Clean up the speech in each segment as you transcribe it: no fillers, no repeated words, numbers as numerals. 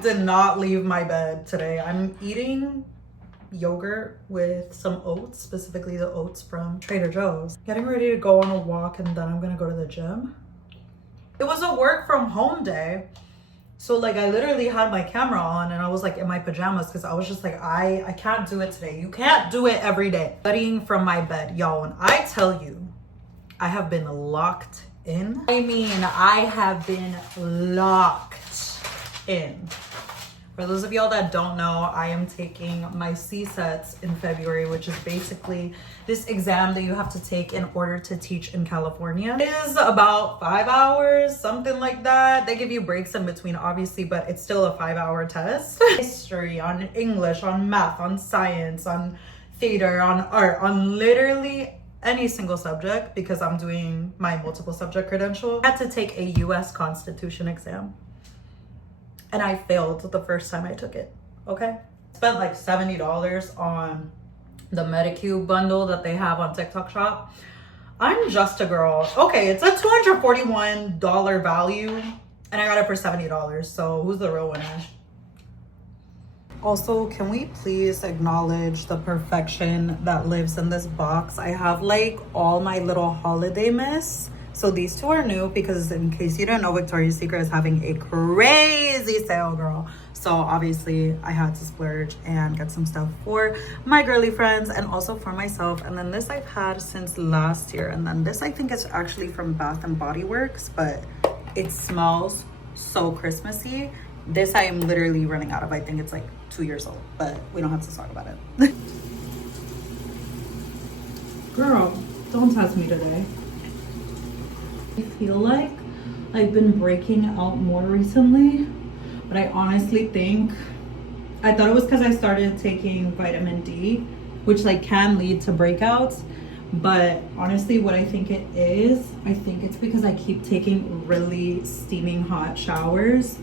did not leave my bed today. I'm eating yogurt with some oats, specifically the oats from Trader Joe's. Getting ready to go on a walk and then I'm gonna go to the gym. It was a work from home day. So like I literally had my camera on and I was like in my pajamas because I was just like, I can't do it today. You can't do it every day. Studying from my bed. Y'all, when I tell you, I have been locked in. I mean, I have been locked in. For those of y'all that don't know, I am taking my CSETs in February, which is basically this exam that you have to take in order to teach in California. It is about 5 hours, something like that. They give you breaks in between, obviously, but it's still a 5-hour test. History, on English, on math, on science, on theater, on art, on literally any single subject, because I'm doing my multiple subject credential. I had to take a US Constitution exam. And I failed the first time I took it, okay? Spent like $70 on the Medicube bundle that they have on TikTok Shop. I'm just a girl. Okay, it's a $241 value and I got it for $70. So who's the real winner? Also, can we please acknowledge the perfection that lives in this box? I have like all my little holiday mist. So these two are new because in case you didn't know, Victoria's Secret is having a crazy sale, girl. So obviously I had to splurge and get some stuff for my girly friends and also for myself. And then this I've had since last year. And then this I think is actually from Bath and Body Works, but it smells so Christmassy. This I am literally running out of. I think it's like 2 years old, but we don't have to talk about it. Girl, don't test me today. I feel like I've been breaking out more recently, but I honestly think I thought it was because I started taking vitamin D, which like can lead to breakouts, but honestly what I think it is, I think it's because I keep taking really steaming hot showers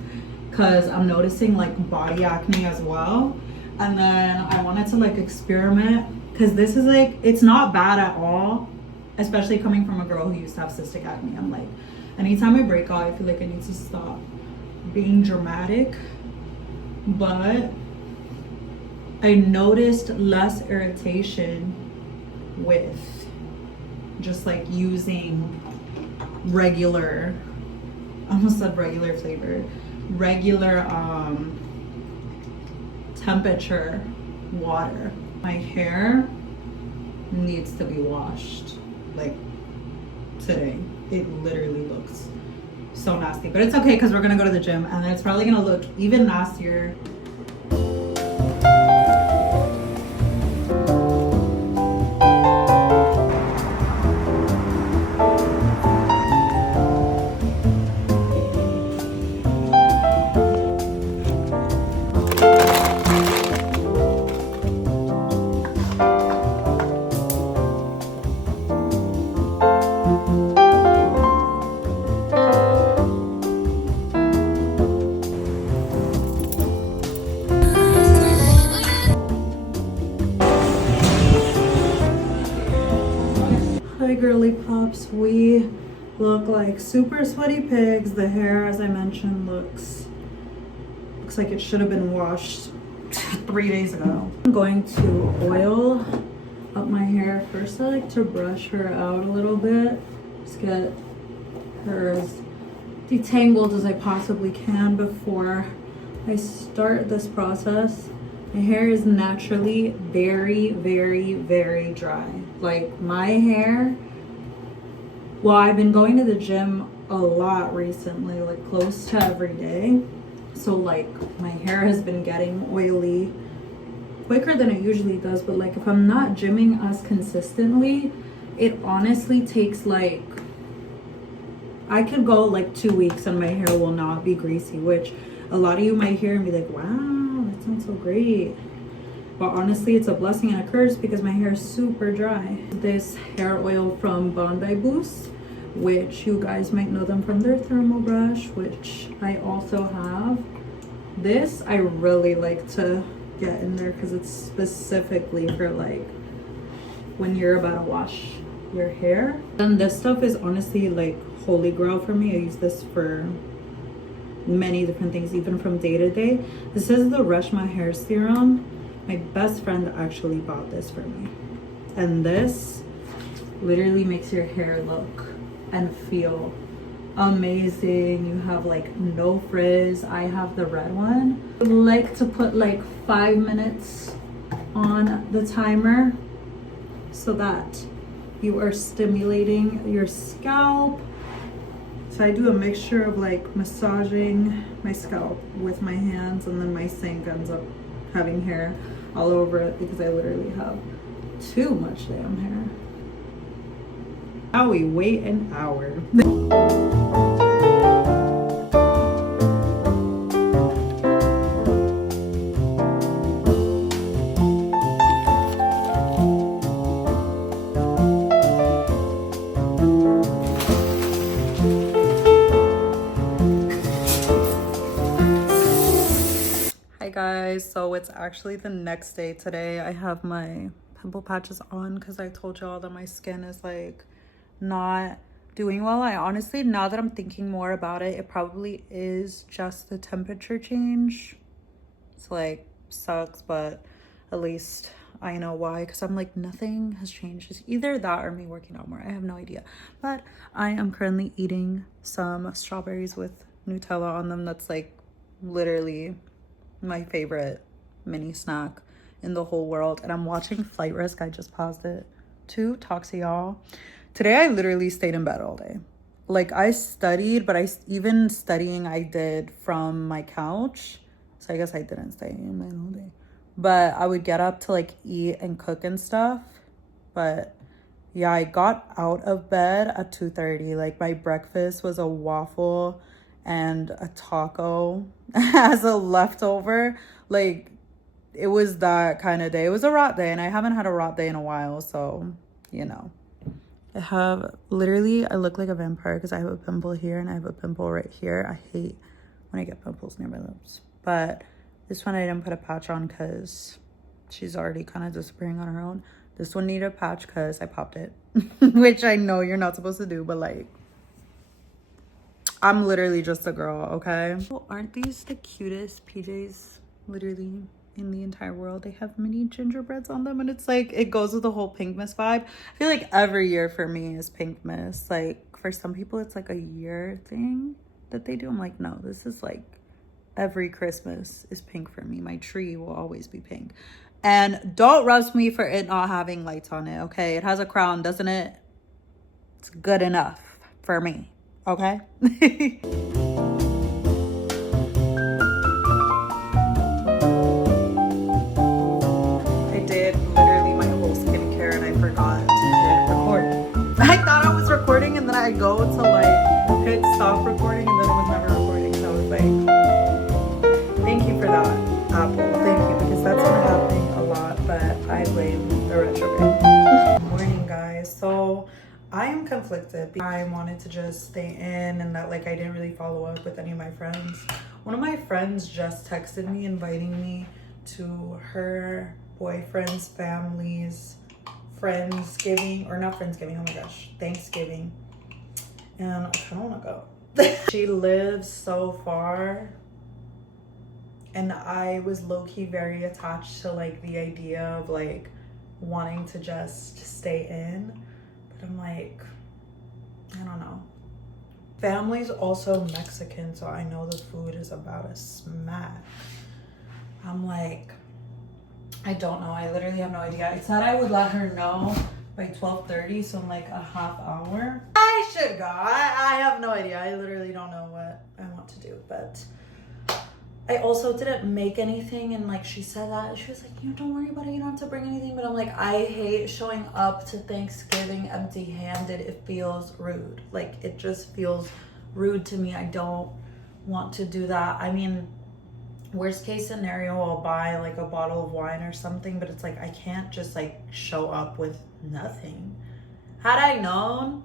because I'm noticing like body acne as well. And then I wanted to like experiment because this is like, it's not bad at all, especially coming from a girl who used to have cystic acne. I'm like, anytime I break out, I feel like I need to stop being dramatic. But I noticed less irritation with just like using regular, I almost said regular flavor, regular temperature water. My hair needs to be washed like today. It literally looks so nasty, but it's okay because we're gonna go to the gym and it's probably gonna look even nastier. Hi girly pops, we look like super sweaty pigs. The hair, as I mentioned, looks like it should have been washed 3 days ago. I'm going to oil up my hair. First I like to brush her out a little bit, just get her as detangled as I possibly can before I start this process. My hair is naturally very, very, very dry. Like my hair, well, I've been going to the gym a lot recently, like close to every day. So like my hair has been getting oily quicker than it usually does. But like if I'm not gymming as consistently, it honestly takes like, I could go like 2 weeks and my hair will not be greasy, which a lot of you might hear and be like, wow, that sounds so great. But honestly, it's a blessing and a curse because my hair is super dry. This hair oil from Bondi Boost, which you guys might know them from their thermal brush, which I also have. This I really like to get in there because it's specifically for like when you're about to wash your hair. And this stuff is honestly like holy grail for me. I use this for many different things, even from day to day. This is the Rush My Hair Serum. My best friend actually bought this for me. And this literally makes your hair look and feel amazing. You have like no frizz. I have the red one. I like to put like 5 minutes on the timer so that you are stimulating your scalp. So I do a mixture of like massaging my scalp with my hands, and then my sink ends up having hair all over it because I literally have too much damn hair. Now we wait an hour. Hi guys, so it's actually the next day today. I have my pimple patches on because I told y'all that my skin is like not doing well. I honestly, now that I'm thinking more about it, it probably is just the temperature change. It's like sucks, but at least I know why, because I'm like, nothing has changed. It's either that or me working out more. I have no idea. But I am currently eating some strawberries with Nutella on them. That's like literally my favorite mini snack in the whole world. And I'm watching Flight Risk. I just paused it to talk to y'all. Today I literally stayed in bed all day. Like I studied, but even studying I did from my couch. So I guess I didn't stay in bed all day. But I would get up to like eat and cook and stuff. But yeah, I got out of bed at 2:30. Like my breakfast was a waffle and a taco as a leftover. Like it was that kind of day. It was a rot day, and I haven't had a rot day in a while, so you know. I have literally, I look like a vampire because I have a pimple here and I have a pimple right here. I hate when I get pimples near my lips. But this one I didn't put a patch on because she's already kind of disappearing on her own. This one needed a patch because I popped it, which I know you're not supposed to do, but like, I'm literally just a girl, okay? Well, aren't these the cutest PJs literally in the entire world? They have mini gingerbreads on them, and it's like, it goes with the whole Pinkmas vibe. I feel like every year for me is Pinkmas. Like for some people it's like a year thing that they do. I'm like, no, this is like every Christmas is pink for me. My tree will always be pink. And don't roast me for it not having lights on it, okay? It has a crown, doesn't it? It's good enough for me, okay? And then I go to like hit stop recording, and then it was never recording. So I was like, thank you for that, Apple. Thank you, because that's been happening a lot, but I blame the retrograde. Good morning, guys. So I am conflicted. I wanted to just stay in, and that like I didn't really follow up with any of my friends. One of my friends just texted me inviting me to her boyfriend's family's Friendsgiving, or not Friendsgiving, oh my gosh, Thanksgiving. And I kind of want to go. She lives so far, and I was low-key very attached to like the idea of like wanting to just stay in, but I'm like, I don't know. Family's also Mexican, so I know the food is about a smack. I'm like, I don't know. I literally have no idea. I said I would let her know by 12:30, so in like a half hour. I should go. I have no idea. I literally don't know what I want to do, but I also didn't make anything, and like she said that, she was like, you don't worry about it, you don't have to bring anything, but I'm like, I hate showing up to Thanksgiving empty-handed. It feels rude. Like it just feels rude to me. I don't want to do that. I mean, worst case scenario, I'll buy like a bottle of wine or something, but it's like I can't just like show up with nothing. Had I known,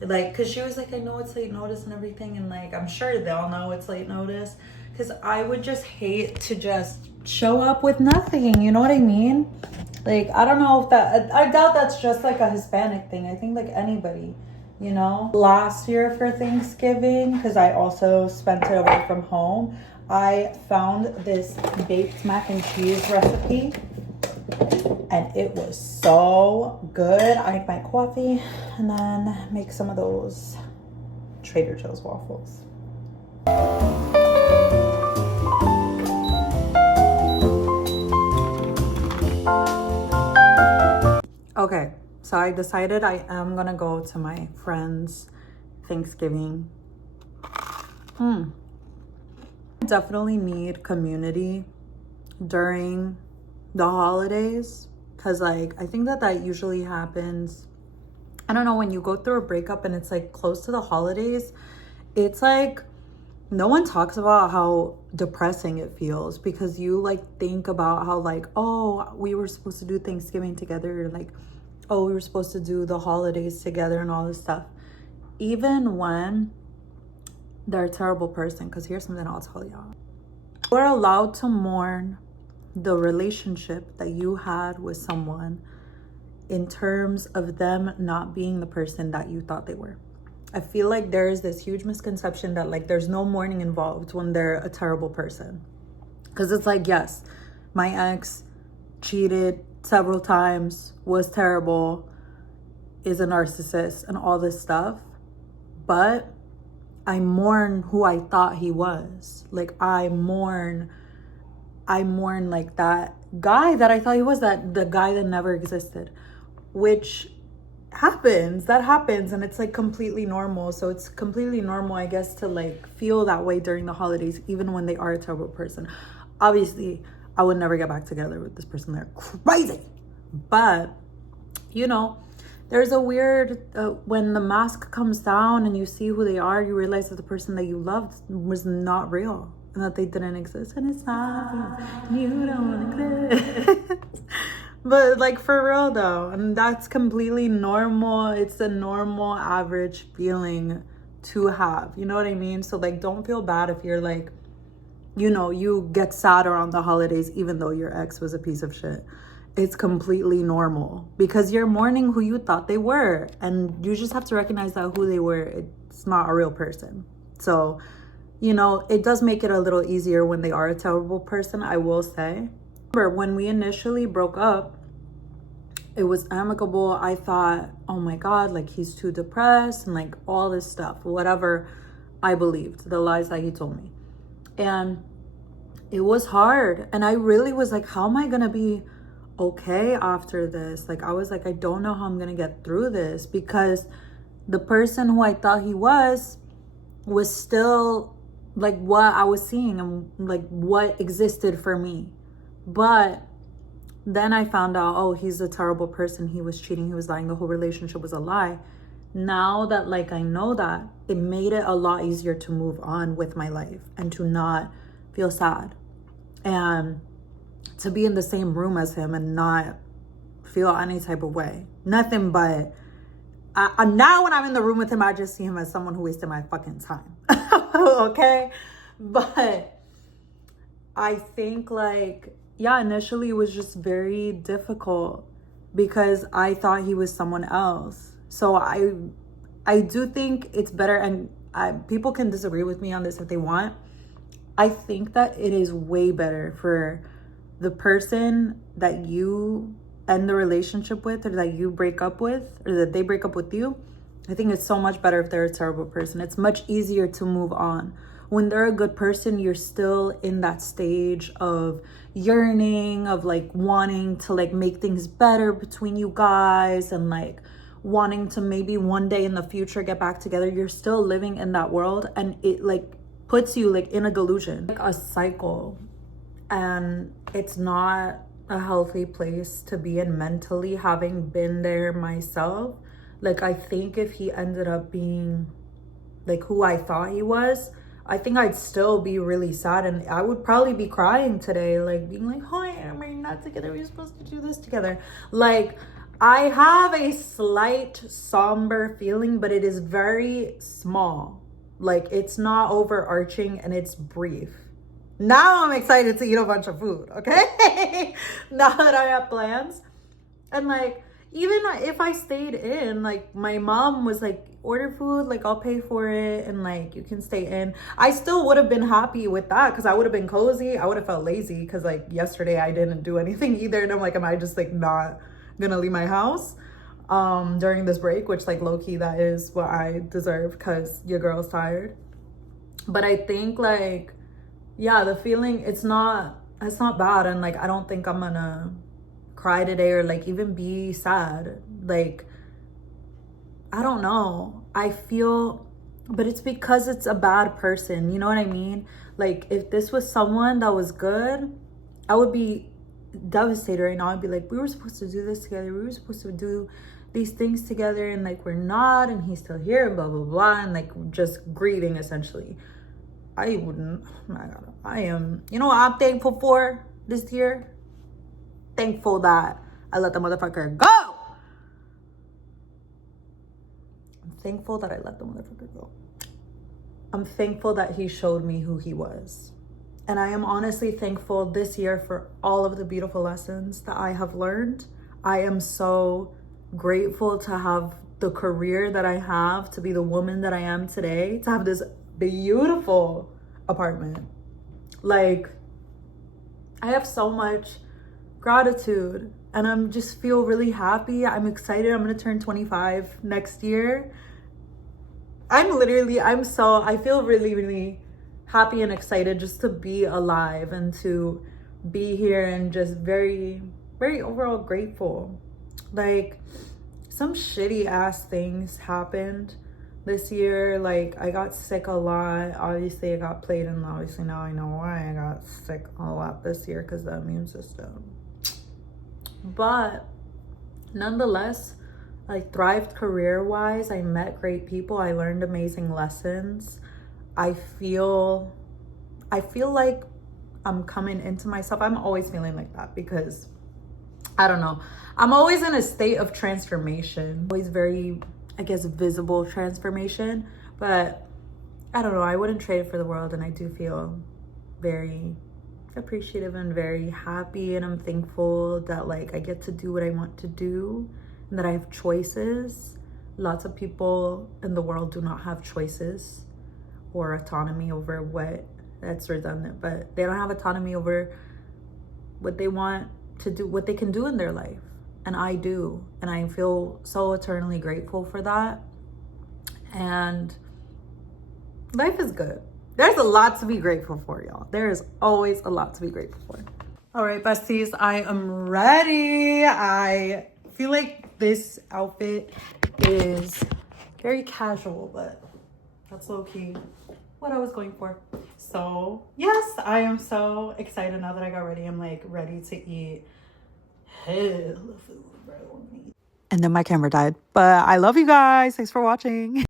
like, because she was like, I know it's late notice and everything, and like I'm sure they'll know it's late notice, because I would just hate to just show up with nothing, you know what I mean? Like, I don't know if that, I doubt that's just like a Hispanic thing. I think like anybody you know? Last year for Thanksgiving, because I also spent it away from home, I found this baked mac and cheese recipe and it was so good. I make my coffee and then make some of those Trader Joe's waffles. Okay, so I decided I am gonna go to my friend's Thanksgiving. Definitely need community during the holidays, because like I think that usually happens, I don't know, when you go through a breakup and it's like close to the holidays, it's like no one talks about how depressing it feels, because you like think about how like, oh, we were supposed to do Thanksgiving together, like, oh, we were supposed to do the holidays together and all this stuff, even when they're a terrible person. Because here's something I'll tell y'all: we're allowed to mourn the relationship that you had with someone in terms of them not being the person that you thought they were. I feel like there is this huge misconception that like there's no mourning involved when they're a terrible person. Because it's like, yes, my ex cheated several times, was terrible, is a narcissist and all this stuff, but I mourn who I thought he was. Like I mourn like that guy that I thought he was, that the guy that never existed, which that happens and it's like completely normal. So it's completely normal, I guess, to like feel that way during the holidays, even when they are a terrible person. Obviously I would never get back together with this person, they're crazy, but you know, there's a weird when the mask comes down and you see who they are, you realize that the person that you loved was not real and that they didn't exist, and it's not, you don't exist. But like for real though, and that's completely normal. It's a normal average feeling to have, you know what I mean? So like don't feel bad if you're like, you know, you get sad around the holidays even though your ex was a piece of shit. It's completely normal because you're mourning who you thought they were, and you just have to recognize that who they were, it's not a real person. So, you know, it does make it a little easier when they are a terrible person, I will say. Remember, when we initially broke up, it was amicable. I thought, oh my God, like he's too depressed and like all this stuff, whatever I believed, the lies that he told me. And it was hard. And I really was like, how am I gonna be okay after this? Like I was like, I don't know how I'm gonna get through this, because the person who I thought he was still like what I was seeing and like what existed for me. But then I found out, oh, he's a terrible person, he was cheating, he was lying, the whole relationship was a lie. Now that like I know that, it made it a lot easier to move on with my life and to not feel sad and to be in the same room as him and not feel any type of way. Nothing but now when I'm in the room with him, I just see him as someone who wasted my fucking time. Okay? But I think like, yeah, initially it was just very difficult because I thought he was someone else. So I do think it's better, and people can disagree with me on this if they want. I think that it is way better for the person that you end the relationship with, or that you break up with, or that they break up with you. I think it's so much better if they're a terrible person. It's much easier to move on. When they're a good person, you're still in that stage of yearning, of like wanting to like make things better between you guys, and like wanting to maybe one day in the future get back together. You're still living in that world, and it like puts you like in a delusion, like a cycle, and it's not a healthy place to be in mentally, having been there myself. Like I think if he ended up being like who I thought he was, I think I'd still be really sad, and I would probably be crying today, like being like, why am I not together? We're supposed to do this together. Like I have a slight somber feeling, but it is very small. Like it's not overarching and it's brief. Now I'm excited to eat a bunch of food, okay? Now that I have plans. And like, even if I stayed in, like my mom was like, order food, like I'll pay for it and like you can stay in. I still would have been happy with that because I would have been cozy. I would have felt lazy because like yesterday I didn't do anything either, and I'm like, am I just like not gonna leave my house during this break, which like low-key that is what I deserve because your girl's tired. But I think like, yeah, the feeling, it's not bad, and like I don't think I'm gonna cry today or like even be sad. Like, I don't know. I feel, but it's because it's a bad person. You know what I mean? Like, if this was someone that was good, I would be devastated right now. I'd be like, we were supposed to do this together. We were supposed to do these things together, and like we're not, and he's still here, and blah blah blah, and like just grieving essentially. I wouldn't. Oh my God. I am. You know what I'm thankful for this year? Thankful that I let the motherfucker go. I'm thankful that I let the motherfucker go. I'm thankful that he showed me who he was. And I am honestly thankful this year for all of the beautiful lessons that I have learned. I am so grateful to have the career that I have, to be the woman that I am today, to have this beautiful apartment. Like, I have so much gratitude and I'm just feel really happy. I'm excited. I'm gonna turn 25 next year. I feel really, really happy and excited just to be alive and to be here, and just very, very overall grateful. Like, some shitty ass things happened this year. Like, I got sick a lot. Obviously I got played, and obviously now I know why I got sick a lot this year, because the immune system. But nonetheless, I thrived career-wise. I met great people. I learned amazing lessons. I feel like I'm coming into myself. I'm always feeling like that because, I don't know, I'm always in a state of transformation. Always very, I guess, visible transformation. But I don't know, I wouldn't trade it for the world. And I do feel very appreciative and very happy, and I'm thankful that like I get to do what I want to do and that I have choices. Lots of people in the world do not have choices or autonomy over what, that's redundant, but they don't have autonomy over what they want to do, what they can do in their life. And I do, and I feel so eternally grateful for that. And life is good. There's a lot to be grateful for, y'all. There is always a lot to be grateful for. All right, besties, I am ready. I feel like this outfit is very casual, but that's low-key what I was going for. So yes, I am so excited now that I got ready. I'm like ready to eat hella food, bro. And then my camera died. But I love you guys. Thanks for watching.